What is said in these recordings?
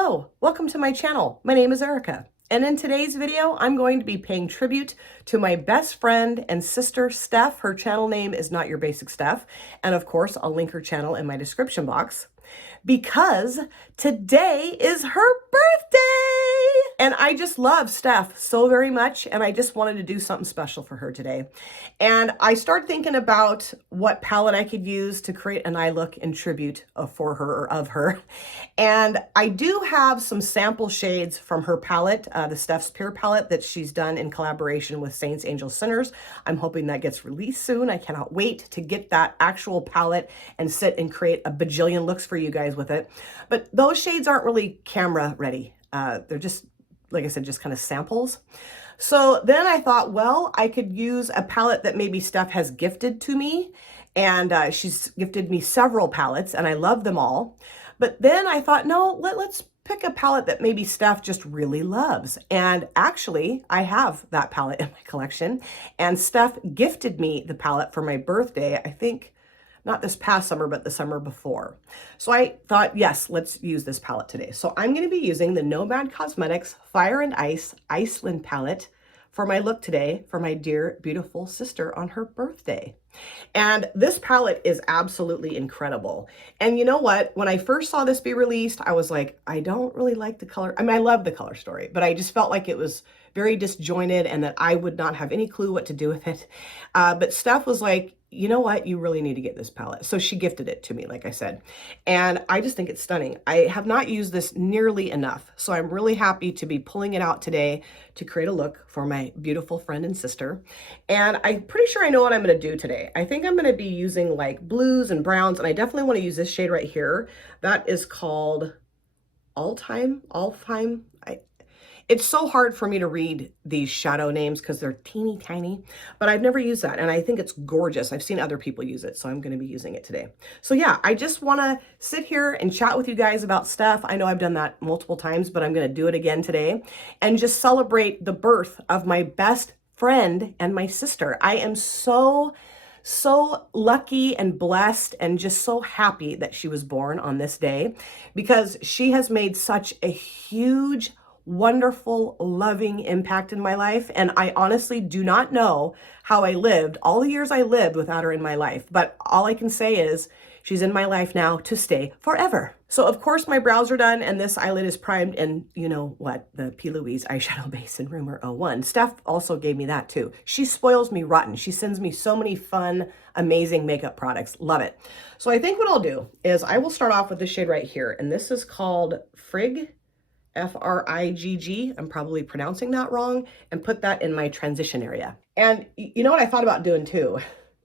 Hello, welcome to my channel. My name is Erica, and in today's video, I'm going to be paying tribute to my best friend and sister, Steph. Her channel name is Not Your Basic Steph, and of course, I'll link her channel in my description box, because today is her birthday! And I just love Steph so very much, and I just wanted to do something special for her today. And I started thinking about what palette I could use to create an eye look in tribute for her or of her. And I do have some sample shades from her palette, the Steph's Pure palette that she's done in collaboration with Saints, Angels, Sinners. I'm hoping that gets released soon. I cannot wait to get that actual palette and sit and create a bajillion looks for you guys with it. But those shades aren't really camera ready. They're just, like I said, just kind of samples. So then I thought, well, I could use a palette that maybe Steph has gifted to me. And she's gifted me several palettes and I love them all. But then I thought, no, let's pick a palette that maybe Steph just really loves. And actually, I have that palette in my collection. And Steph gifted me the palette for my birthday, I think, not this past summer, but the summer before. So I thought, yes, let's use this palette today. So I'm going to be using the Nomad Cosmetics Fire and Ice Iceland palette for my look today for my dear, beautiful sister on her birthday. And this palette is absolutely incredible. And you know what? When I first saw this be released, I was like, I don't really like the color. I mean, I love the color story, but I just felt like it was very disjointed and that I would not have any clue what to do with it. But Steph was like, you know what? You really need to get this palette. So she gifted it to me, like I said. And I just think it's stunning. I have not used this nearly enough. So I'm really happy to be pulling it out today to create a look for my beautiful friend and sister. And I'm pretty sure I know what I'm going to do today. I think I'm going to be using like blues and browns. And I definitely want to use this shade right here. That is called Alfheim. It's so hard for me to read these shadow names because they're teeny tiny, but I've never used that. And I think it's gorgeous. I've seen other people use it, so I'm going to be using it today. So yeah, I just want to sit here and chat with you guys about Steph. I know I've done that multiple times, but I'm going to do it again today and just celebrate the birth of my best friend and my sister. I am so lucky and blessed and just so happy that she was born on this day, because she has made such a huge, wonderful, loving impact in my life. And I honestly do not know how I lived all the years I lived without her in my life. But all I can say is she's in my life now to stay forever. So of course my brows are done and this eyelid is primed in, you know what, the P. Louise eyeshadow base in Rumor 01. Steph also gave me that too. She spoils me rotten. She sends me so many fun, amazing makeup products. Love it. So I think what I'll do is I will start off with this shade right here. And this is called Frigg. Frigg, I'm probably pronouncing that wrong, and put that in my transition area. And you know what I thought about doing too,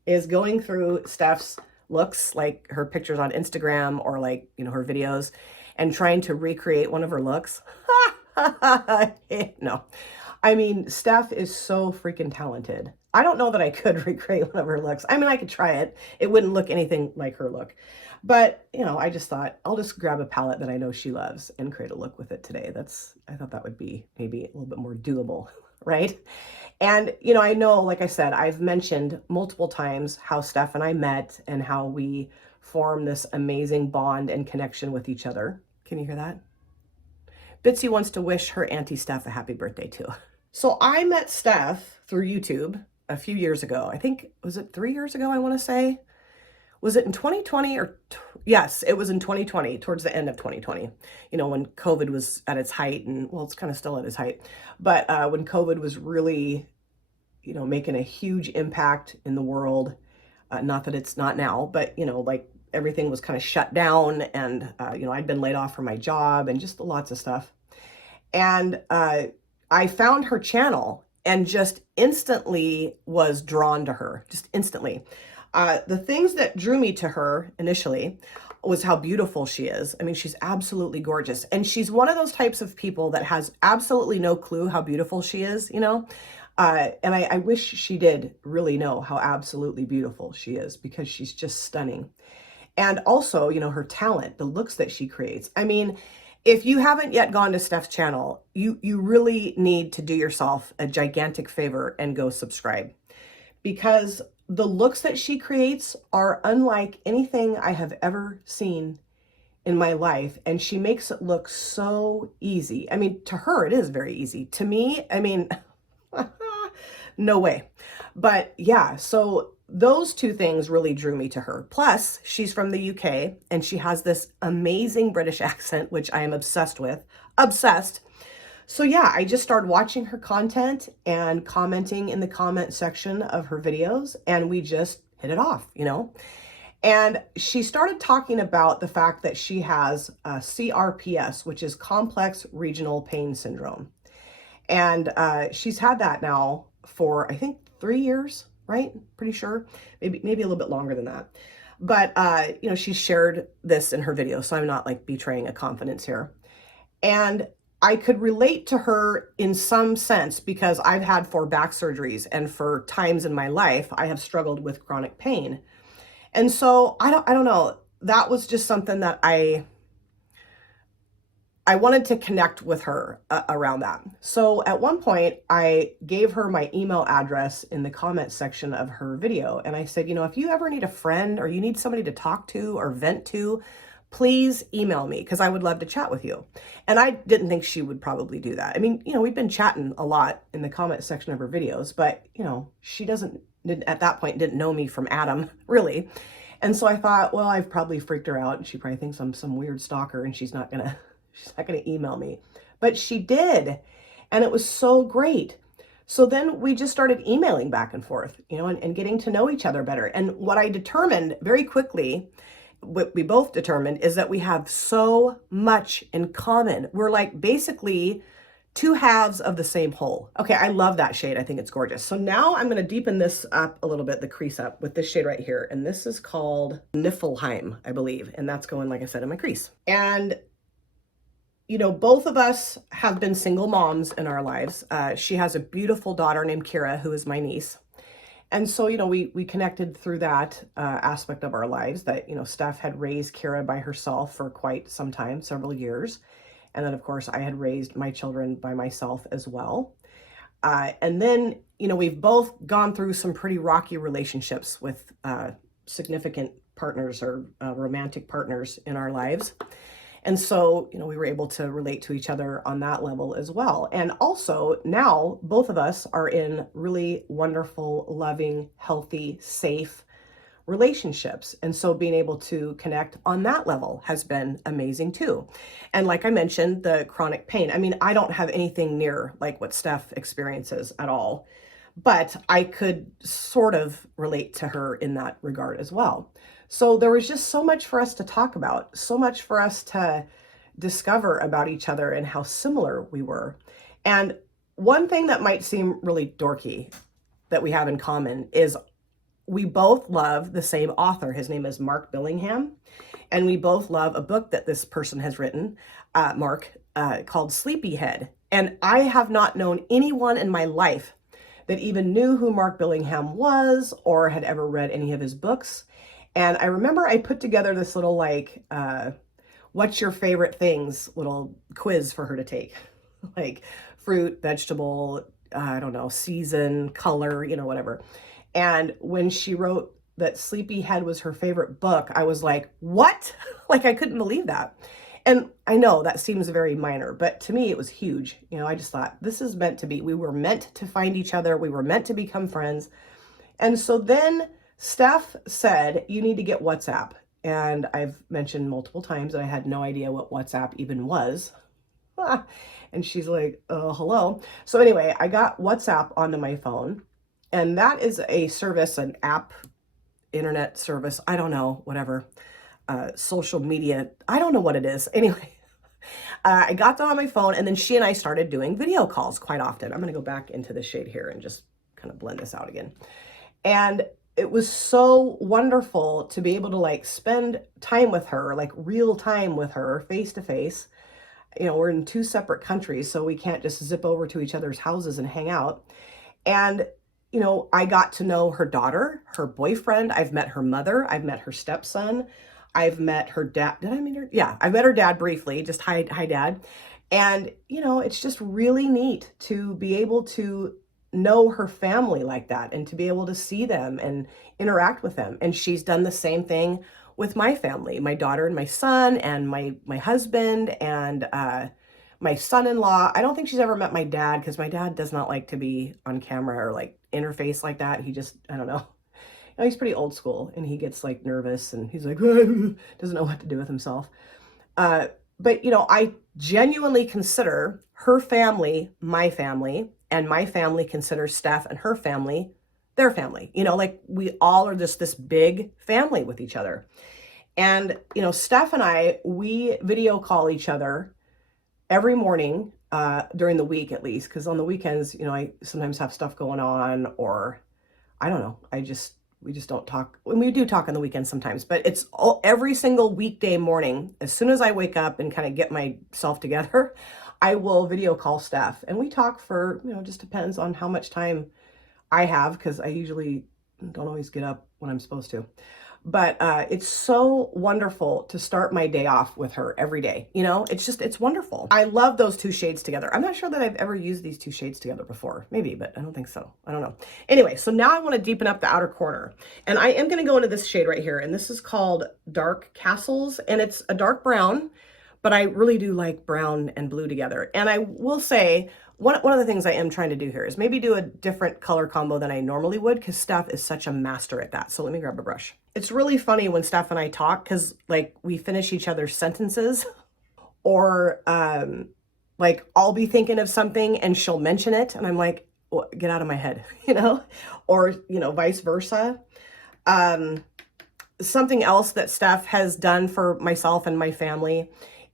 is going through Steph's looks, like her pictures on Instagram or like, you know, her videos, and trying to recreate one of her looks. No, I mean, Steph is so freaking talented. I don't know that I could recreate one of her looks. I mean, I could try it. It wouldn't look anything like her look. But, you know, I just thought I'll just grab a palette that I know she loves and create a look with it today. I thought that would be maybe a little bit more doable, right? And, you know, I know, like I said, I've mentioned multiple times how Steph and I met and how we formed this amazing bond and connection with each other. Can you hear that? Bitsy wants to wish her Auntie Steph a happy birthday too. So I met Steph through YouTube a few years ago. I think, was it 3 years ago, I want to say? Was it in 2020 or, yes, it was in 2020, towards the end of 2020, you know, when COVID was at its height, and well, it's kind of still at its height, but when COVID was really, you know, making a huge impact in the world, not that it's not now, but, you know, like everything was kind of shut down and, you know, I'd been laid off from my job and just lots of stuff. And I found her channel and just instantly was drawn to her, just instantly. The things that drew me to her initially was how beautiful she is. I mean, she's absolutely gorgeous. And she's one of those types of people that has absolutely no clue how beautiful she is, you know? And I wish she did really know how absolutely beautiful she is, because she's just stunning. And also, you know, her talent, the looks that she creates. I mean, if you haven't yet gone to Steph's channel, you really need to do yourself a gigantic favor and go subscribe, because the looks that she creates are unlike anything I have ever seen in my life, and she makes it look so easy. I mean, to her, it is very easy. To me, I mean, no way. But yeah, so those two things really drew me to her. Plus, she's from the UK and she has this amazing British accent, which I am obsessed with. Obsessed. So yeah, I just started watching her content and commenting in the comment section of her videos, and we just hit it off, you know? And she started talking about the fact that she has CRPS, which is complex regional pain syndrome. And she's had that now for, I think, 3 years, right? Pretty sure, maybe a little bit longer than that. But, you know, she shared this in her video, so I'm not like betraying a confidence here. And I could relate to her in some sense because I've had 4 back surgeries, and for times in my life, I have struggled with chronic pain. And so I don't know, that was just something that I wanted to connect with her around that. So at one point, I gave her my email address in the comment section of her video. And I said, you know, if you ever need a friend or you need somebody to talk to or vent to, please email me because I would love to chat with you. And I didn't think she would probably do that. I mean, you know, we've been chatting a lot in the comment section of her videos, but, you know, she at that point didn't know me from Adam, really. And so I thought, well, I've probably freaked her out and she probably thinks I'm some weird stalker and she's not gonna email me. But she did. And it was so great. So then we just started emailing back and forth, you know, and getting to know each other better. And what I determined very quickly, what we both determined, is that we have so much in common. We're like basically 2 halves of the same whole. Okay, I love that shade. I think it's gorgeous. So now I'm going to deepen this up a little bit, the crease up, with this shade right here. And this is called Niflheim, I believe. And that's going, like I said, in my crease. And you know, both of us have been single moms in our lives. She has a beautiful daughter named Kira, who is my niece. And so, you know, we connected through that aspect of our lives that, you know, Steph had raised Kira by herself for quite some time, several years. And then, of course, I had raised my children by myself as well. And then, you know, we've both gone through some pretty rocky relationships with significant partners or romantic partners in our lives. And so, you know, we were able to relate to each other on that level as well. And also now both of us are in really wonderful, loving, healthy, safe relationships. And so being able to connect on that level has been amazing too. And like I mentioned, the chronic pain, I mean, I don't have anything near like what Steph experiences at all, but I could sort of relate to her in that regard as well. So there was just so much for us to talk about, so much for us to discover about each other and how similar we were. And one thing that might seem really dorky that we have in common is we both love the same author. His name is Mark Billingham. And we both love a book that this person has written, Mark, called Sleepyhead. And I have not known anyone in my life that even knew who Mark Billingham was or had ever read any of his books. And I remember I put together this little like, what's your favorite things little quiz for her to take. Like fruit, vegetable, I don't know, season, color, you know, whatever. And when she wrote that Sleepyhead was her favorite book, I was like, what? Like I couldn't believe that. And I know that seems very minor, but to me it was huge. You know, I just thought this is meant to be. We were meant to find each other. We were meant to become friends. And so then Steph said, you need to get WhatsApp. And I've mentioned multiple times that I had no idea what WhatsApp even was. And she's like, oh, hello. So anyway, I got WhatsApp onto my phone. And that is a service, an app, internet service, I don't know, whatever, social media, I don't know what it is. Anyway, I got that on my phone, and then she and I started doing video calls quite often. I'm going to go back into the shade here and just kind of blend this out again. And it was so wonderful to be able to like spend time with her, like real time with her, face to face. You know, we're in 2 separate countries, so we can't just zip over to each other's houses and hang out. And you know, I got to know her daughter, her boyfriend. I've met her mother. I've met her stepson. I've met her dad. Did I meet her? Yeah, I met her dad briefly, just hi, dad. And, you know, it's just really neat to be able to know her family like that and to be able to see them and interact with them. And she's done the same thing with my family, my daughter and my son and my husband and my son-in-law. I don't think she's ever met my dad because my dad does not like to be on camera or like interface like that. He just, I don't know. He's pretty old school and he gets like nervous and he's like, doesn't know what to do with himself. But, I genuinely consider her family my family, and my family considers Steph and her family their family. Like we all are just this big family with each other. And, Steph and I, we video call each other every morning during the week at least, because on the weekends, I sometimes have stuff going on, or I don't know, we just don't talk. We do talk on the weekends sometimes, but it's every single weekday morning. As soon as I wake up and kind of get myself together, I will video call Steph, and we talk for, just depends on how much time I have, because I usually don't always get up when I'm supposed to. But it's so wonderful to start my day off with her every day. It's wonderful. I love those two shades together. I'm not sure that I've ever used these two shades together before. Maybe, but I don't think so. I don't know. Anyway, so now I want to deepen up the outer corner. And I am going to go into this shade right here. And this is called Dark Castles. And it's a dark brown, but I really do like brown and blue together. And I will say, one of the things I am trying to do here is maybe do a different color combo than I normally would, because Steph is such a master at that. So let me grab a brush. It's really funny when Steph and I talk, because like we finish each other's sentences, or like I'll be thinking of something and she'll mention it and I'm like, well, get out of my head, or, vice versa. Something else that Steph has done for myself and my family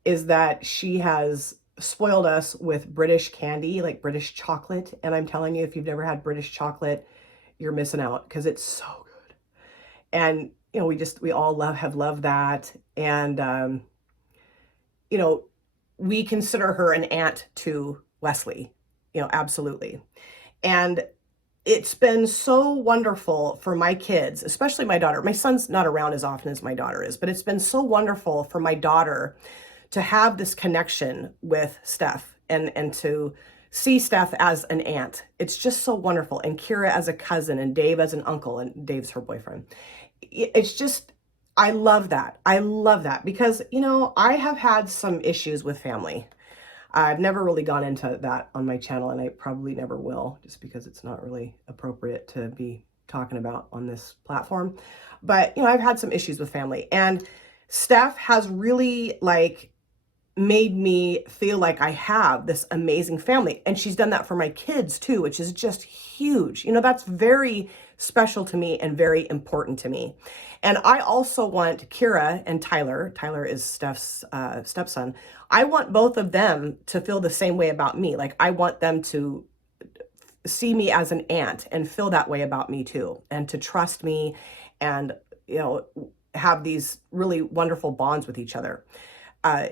is that she has spoiled us with British candy, like British chocolate. And I'm telling you, if you've never had British chocolate, you're missing out, because it's so good. And, we all have loved that. And, we consider her an aunt to Wesley, absolutely. And it's been so wonderful for my kids, especially my daughter. My son's not around as often as my daughter is, but it's been so wonderful for my daughter to have this connection with Steph and to see Steph as an aunt. It's just so wonderful. And Kira as a cousin, and Dave as an uncle, and Dave's her boyfriend. It's just, I love that. I love that because, I have had some issues with family. I've never really gone into that on my channel, and I probably never will, just because it's not really appropriate to be talking about on this platform. But, I've had some issues with family, and Steph has really made me feel like I have this amazing family. And she's done that for my kids too, which is just huge. That's very special to me and very important to me. And I also want Kira and Tyler is Steph's stepson. I want both of them to feel the same way about me. Like, I want them to see me as an aunt and feel that way about me too, and to trust me and, have these really wonderful bonds with each other.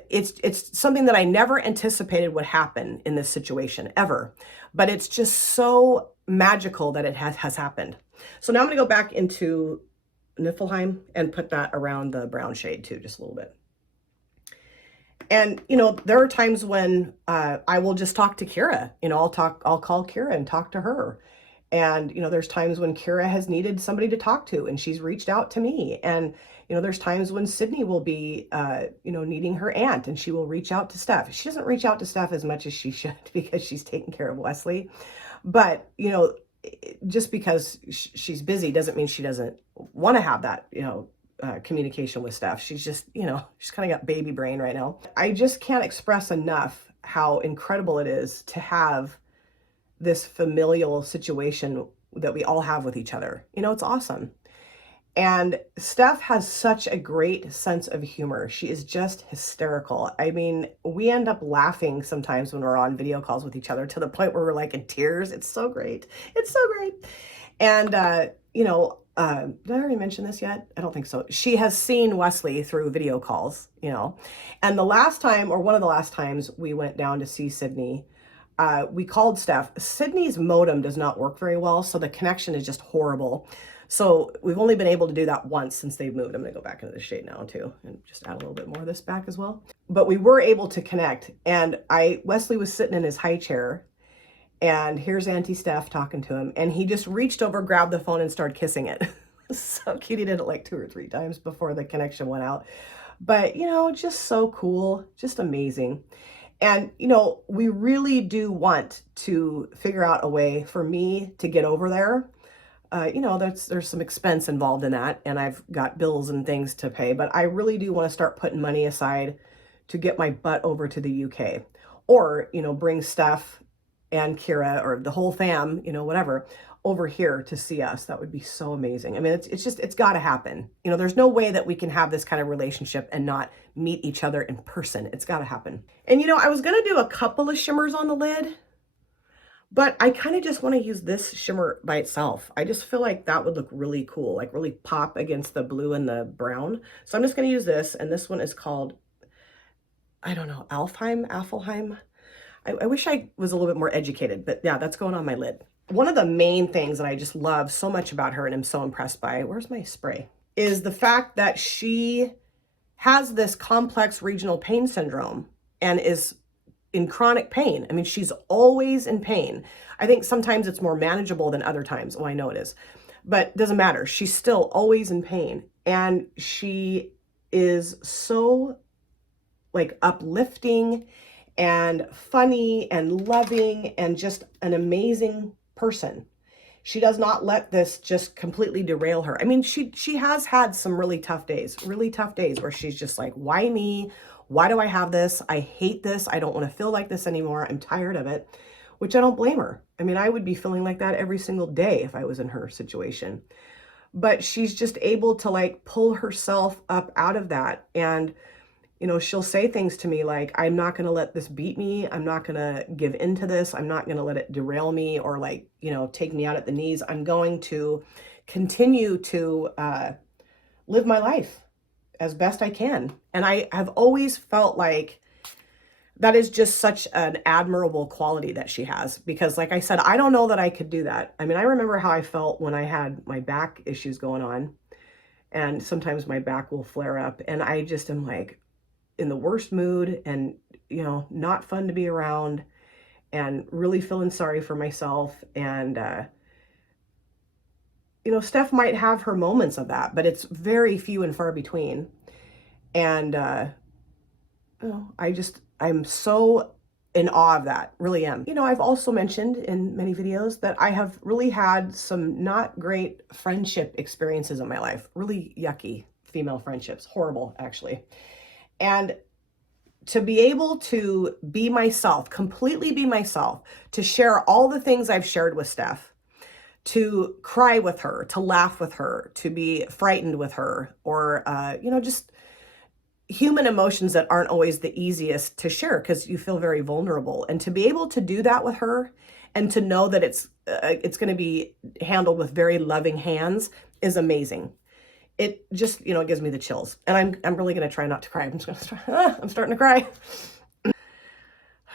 It's something that I never anticipated would happen in this situation ever, but it's just so magical that it has happened. So now I'm going to go back into Niflheim and put that around the brown shade too, just a little bit. And, there are times when I will just talk to Kira, I'll call Kira and talk to her. And, there's times when Kira has needed somebody to talk to and she's reached out to me. And, there's times when Sydney will be, needing her aunt and she will reach out to Steph. She doesn't reach out to Steph as much as she should because she's taking care of Wesley. But, just because she's busy doesn't mean she doesn't want to have that, communication with Steph. She's just, she's kind of got baby brain right now. I just can't express enough how incredible it is to have this familial situation that we all have with each other. It's awesome. And Steph has such a great sense of humor. She is just hysterical. I mean, we end up laughing sometimes when we're on video calls with each other to the point where we're like in tears. It's so great. It's so great. And, did I already mention this yet? I don't think so. She has seen Wesley through video calls, and the last time, or one of the last times we went down to see Sydney, we called Steph. Sydney's modem does not work very well, so the connection is just horrible. So we've only been able to do that once since they've moved. I'm going to go back into the shade now too, and just add a little bit more of this back as well. But we were able to connect, and Wesley was sitting in his high chair, and here's Auntie Steph talking to him, and he just reached over, grabbed the phone, and started kissing it. So cute. He did it like 2 or 3 times before the connection went out. But, you know, just so cool, just amazing. And, you know, we really do want to figure out a way for me to get over there. You know, there's some expense involved in that, and I've got bills and things to pay, but I really do want to start putting money aside to get my butt over to the UK, or, you know, bring Steph and Kira or the whole fam, you know, whatever, over here to see us. That would be so amazing. I mean, it's just, it's got to happen. You know, there's no way that we can have this kind of relationship and not meet each other in person. It's got to happen. And, you know, I was going to do a couple of shimmers on the lid, but I kind of just want to use this shimmer by itself. I just feel like that would look really cool, like really pop against the blue and the brown. So I'm just going to use this. And this one is called, I don't know, Alfheim. I wish I was a little bit more educated, but yeah, that's going on my lid. One of the main things that I just love so much about her and I'm so impressed by, where's my spray, is the fact that she has this complex regional pain syndrome and is in chronic pain. I mean, she's always in pain. I think sometimes it's more manageable than other times. Oh, I know it is, but it doesn't matter. She's still always in pain. And she is so like uplifting and funny and loving and just an amazing person. She does not let this just completely derail her. I mean, she has had some really tough days where she's just like, why me? Why do I have this? I hate this. I don't want to feel like this anymore. I'm tired of it, which I don't blame her. I mean, I would be feeling like that every single day if I was in her situation. But she's just able to like pull herself up out of that. And you know, she'll say things to me like, I'm not going to let this beat me. I'm not going to give into this. I'm not going to let it derail me or like, you know, take me out at the knees. I'm going to continue to live my life as best I can. And I have always felt like that is just such an admirable quality that she has, because like I said, I don't know that I could do that. I mean, I remember how I felt when I had my back issues going on, and sometimes my back will flare up and I just am like, in the worst mood and, you know, not fun to be around and really feeling sorry for myself. And, you know, Steph might have her moments of that, but it's very few and far between. And, you know, I'm so in awe of that, really am. You know, I've also mentioned in many videos that I have really had some not great friendship experiences in my life, really yucky female friendships, horrible actually. And to be able to be myself, completely be myself, to share all the things I've shared with Steph, to cry with her, to laugh with her, to be frightened with her, or, you know, just human emotions that aren't always the easiest to share because you feel very vulnerable. And to be able to do that with her and to know that it's going to be handled with very loving hands is amazing. It just, you know, it gives me the chills. And I'm really going to try not to cry. I'm just going to start, I'm starting to cry.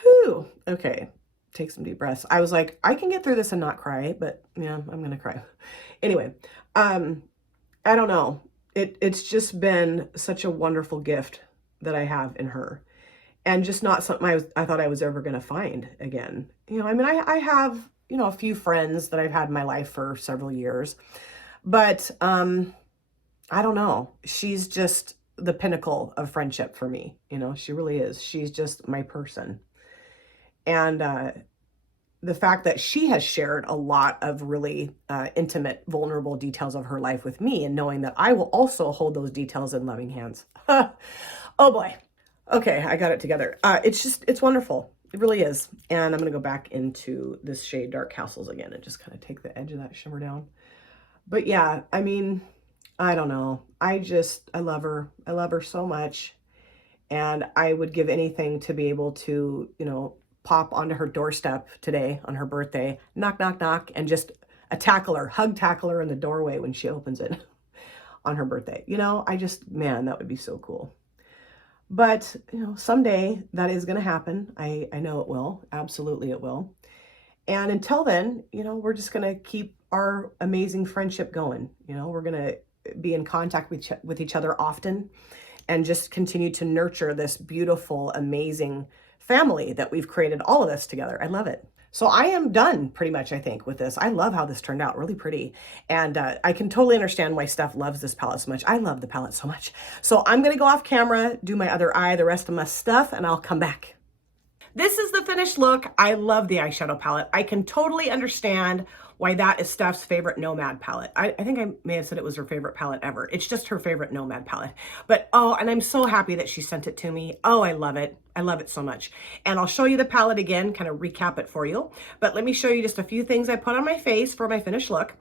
Whew. Okay. Take some deep breaths. I was like, I can get through this and not cry, but yeah, I'm going to cry. Anyway, I don't know. It's just been such a wonderful gift that I have in her, and just not something I thought I was ever going to find again. You know, I mean, I have, you know, a few friends that I've had in my life for several years, but, I don't know. She's just the pinnacle of friendship for me. You know, she really is. She's just my person. And the fact that she has shared a lot of really intimate, vulnerable details of her life with me, and knowing that I will also hold those details in loving hands. Oh boy. Okay, I got it together. It's wonderful. It really is. And I'm going to go back into this shade Dark Castles again and just kind of take the edge of that shimmer down. But yeah, I mean, I don't know. I love her. I love her so much. And I would give anything to be able to, you know, pop onto her doorstep today on her birthday, knock, knock, knock, and just tackle her in the doorway when she opens it on her birthday. You know, man, that would be so cool. But, you know, someday that is going to happen. I know it will. Absolutely it will. And until then, you know, we're just going to keep our amazing friendship going. You know, we're going to be in contact with each other often and just continue to nurture this beautiful, amazing family that we've created, all of us together. I love it. So I am done pretty much, I think, with this. I love how this turned out, really pretty. And I can totally understand why Steph loves this palette so much. I love the palette so much. So I'm gonna go off camera, do my other eye, the rest of my stuff, and I'll come back. This is the finished look. I love the eyeshadow palette. I can totally understand why that is Steph's favorite Nomad palette. I think I may have said it was her favorite palette ever. It's just her favorite Nomad palette. But oh, and I'm so happy that she sent it to me. Oh, I love it. I love it so much. And I'll show you the palette again, kind of recap it for you. But let me show you just a few things I put on my face for my finished look.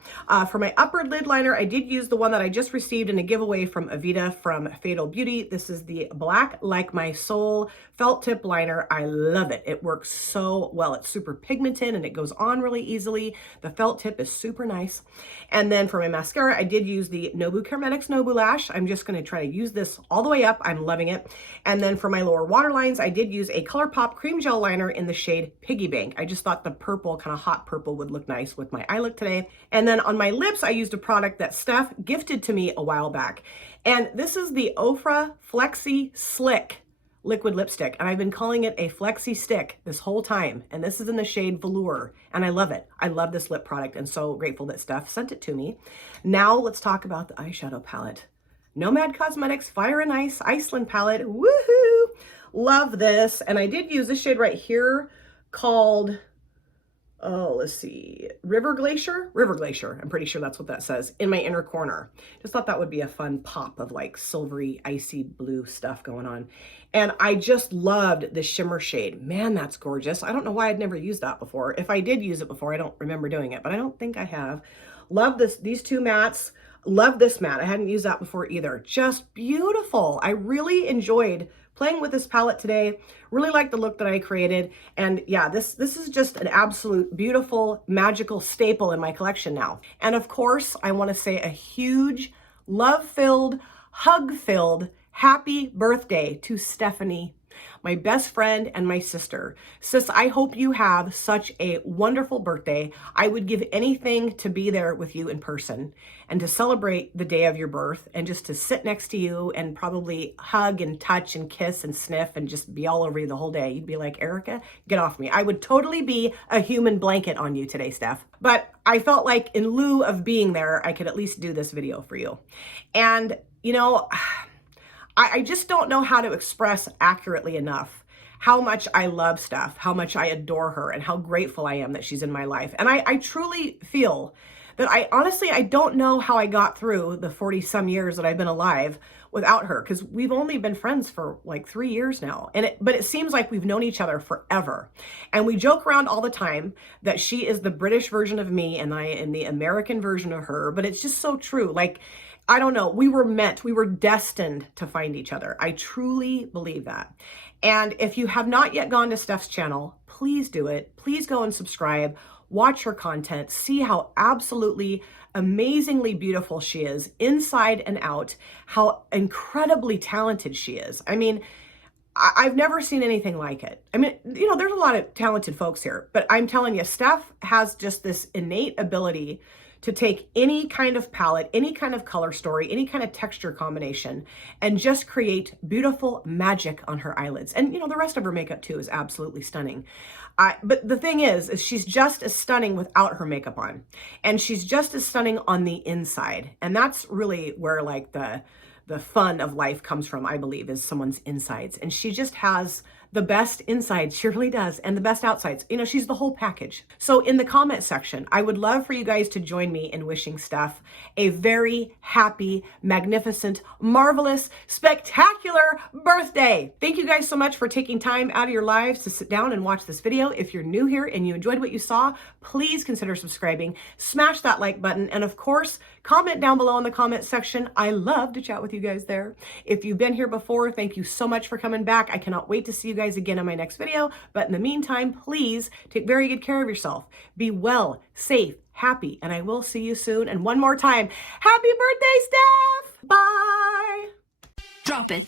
For my upper lid liner, I did use the one that I just received in a giveaway from Avita from Fatal Beauty. This is the Black Like My Soul felt tip liner. I love it. It works so well. It's super pigmented and it goes on really easily. The felt tip is super nice. And then for my mascara, I did use the Nobu Cosmetics Nobu Lash. I'm just going to try to use this all the way up. I'm loving it. And then for my lower waterlines, I did use a ColourPop cream gel liner in the shade Piggy Bank. I just thought the purple, kind of hot purple, would look nice with my eye look today. And then on my lips, I used a product that Steph gifted to me a while back. And this is the Ofra Flexi Slick liquid lipstick, and I've been calling it a flexi stick this whole time, and this is in the shade Velour, and I love it. I love this lip product, and so grateful that Steph sent it to me. Now let's talk about the eyeshadow palette. Nomad Cosmetics Fire and Ice Iceland palette. Woohoo! Love this. And I did use this shade right here called, oh, let's see, River Glacier? River Glacier. I'm pretty sure that's what that says, in my inner corner. Just thought that would be a fun pop of like silvery, icy blue stuff going on. And I just loved the shimmer shade. Man, that's gorgeous. I don't know why I'd never used that before. If I did use it before, I don't remember doing it, but I don't think I have. Love this, these two mattes. Love this matte. I hadn't used that before either. Just beautiful. I really enjoyed playing with this palette today. Really like the look that I created. And yeah, this is just an absolute beautiful, magical staple in my collection now. And of course, I want to say a huge, love-filled, hug-filled, happy birthday to Stephanie, my best friend and my sister. Sis, I hope you have such a wonderful birthday. I would give anything to be there with you in person and to celebrate the day of your birth and just to sit next to you and probably hug and touch and kiss and sniff and just be all over you the whole day. You'd be like, Erica, get off me. I would totally be a human blanket on you today, Steph. But I felt like in lieu of being there, I could at least do this video for you. And, you know, I just don't know how to express accurately enough how much I love Steph, how much I adore her, and how grateful I am that she's in my life. And I truly feel that I don't know how I got through the 40-some years that I've been alive without her, because we've only been friends for like 3 years now. But it seems like we've known each other forever. And we joke around all the time that she is the British version of me and I am the American version of her, but it's just so true. Like, I don't know, we were destined to find each other. I truly believe that. And if you have not yet gone to Steph's channel, please do it. Please go and subscribe, watch her content, see how absolutely amazingly beautiful she is inside and out, how incredibly talented she is. I mean, I've never seen anything like it. I mean, you know, there's a lot of talented folks here, but I'm telling you, Steph has just this innate ability to take any kind of palette, any kind of color story, any kind of texture combination, and just create beautiful magic on her eyelids. And, you know, the rest of her makeup too is absolutely stunning. But the thing is she's just as stunning without her makeup on. And she's just as stunning on the inside. And that's really where like the fun of life comes from, I believe, is someone's insides. And she just has the best insides, she really does, and the best outsides. You know, she's the whole package. So in the comment section, I would love for you guys to join me in wishing Steph a very happy, magnificent, marvelous, spectacular birthday. Thank you guys so much for taking time out of your lives to sit down and watch this video. If you're new here and you enjoyed what you saw, please consider subscribing, smash that like button, and of course, comment down below in the comment section. I love to chat with you guys there. If you've been here before, thank you so much for coming back. I cannot wait to see you guys again in my next video. But in the meantime, please take very good care of yourself. Be well, safe, happy, and I will see you soon. And one more time, happy birthday, Steph! Bye! Drop it.